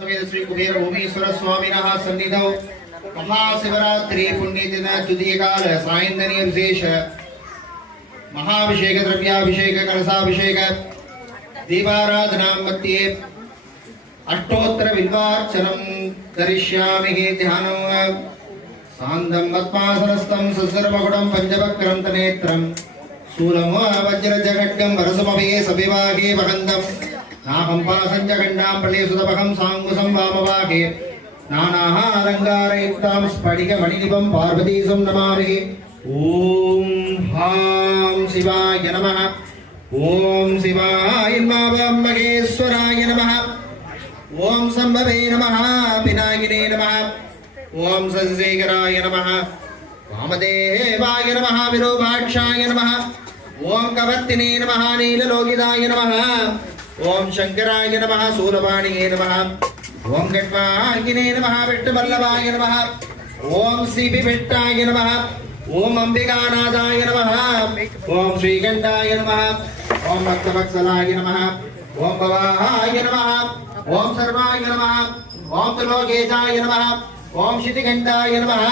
श्री कुबेर भूमेश्वर स्वामिनः सन्निधौ महाशिवरात्रि पुण्यदिन द्वितीयकाल सायंदनीय विशेष महाभिषेक द्रव्याभिषेक कलशाभिषेक दीपाराधना मध्ये अष्टोत्तर बिल्वार्चनं करिष्यामि ध्यानं सान्दं पद्मासनस्थं ससर्वगुणं पंचवक्रं तनेत्रं शूलं वज्रजखड्गं वरसुमभये सविवाहे वहन्तम् नाहं पासञ्चगण्डां प्रलेसुतपहं साङ्गुसं वामवाहे नानाः अलङ्कारयुक्तां स्फटिकमणिनिभं पार्वतीसं नमामि। ॐ हां शिवाय नमः। ॐ शिवाय महेश्वराय नमः। ॐ शम्भवे नमः। विनायिने नमः। ॐ सशेखराय नमः। वामदेवाय नमः। विरूपाक्षाय नमः। ॐ कवर्तिने नमः। नीललोकिताय नमः। ओम शंकराय नमः। शूलपाणिये नमः। ओम गट्वागिने नमः। विष्णुवल्लभाय नमः। ओम श्रीविभट्टाय नमः। ओम अंबिकानाथाय नमः। ओम श्रीकंठाय नमः। ओम भक्तवत्सलाय नमः। ओम भवाय नमः। ओम सर्वाय नमः। ओम त्रिलोकेशाय नमः। ओम शितिकंठाय नमः।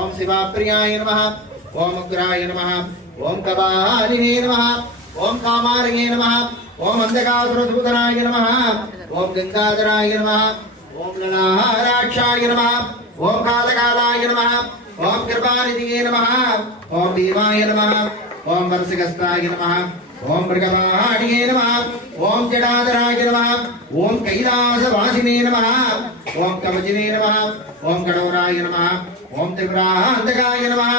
ओम शिवाप्रियाय नमः। ओम उग्राय नमः। ओम कपालिने नमः। ओम कामारये नमः। ओम अंधकासुरधूतनाय नमः। ओम गंगाधराय नमः। ओम ललाहराक्षाय नमः। ओम कालकालाय नमः। ओम कृपानिधिये नमः। ओम भीमाय नमः। ओम वर्षगस्ताय नमः। ओम मृगवाहनिये नमः। ओम जडाधराय नमः। ओम कैलासवासिने नमः। ओम कवचिने नमः। ओम कठोराय नमः। ओम त्रिपुरान्तकाय नमः।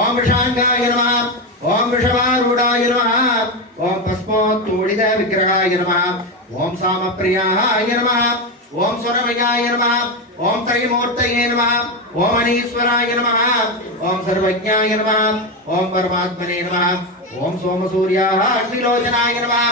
ओम वृषांगाय नमः। ओम वृषभारूढ़ाय नमः। ओम भस्मोत्तोलित विग्रहाय नमः। ओम सामप्रियाय नमः। ओम स्वरमयाय नमः। ओम त्रयमूर्तये नमः। ओम अनीश्वराय नमः। ओम सर्वज्ञाय नमः। ओम परमात्मने नमः। ओम सोमसूर्याग्निलोचनाय नमः।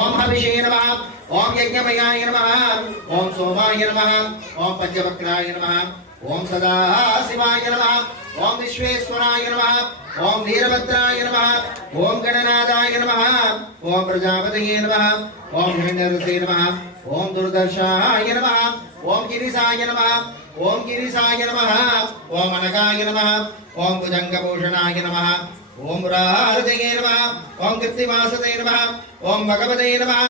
ओम हविषे नमः। ओम यज्ञमयाय नमः। ओम सोमाय नमः। ओम पंचवक्त्राय नमः। ओम सदाशिवाय नमः। ओम विश्वेश्वराय नमः। ओम वीरभद्राय नमः। ओम गणनाथाय नमः। ओम प्रजापतये नमः। ओम हिरण्यरसे नमः। ओम दुर्दर्शाय नमः। ओम गिरिशाय नमः। ओम गिरिशाय नमः। ओम अनगाय नमः। ओम भुजंगभूषणाय नमः। ओम मुरारजये नमः। ओम कृत्तिवासते नमः। ओम भगवते नमः।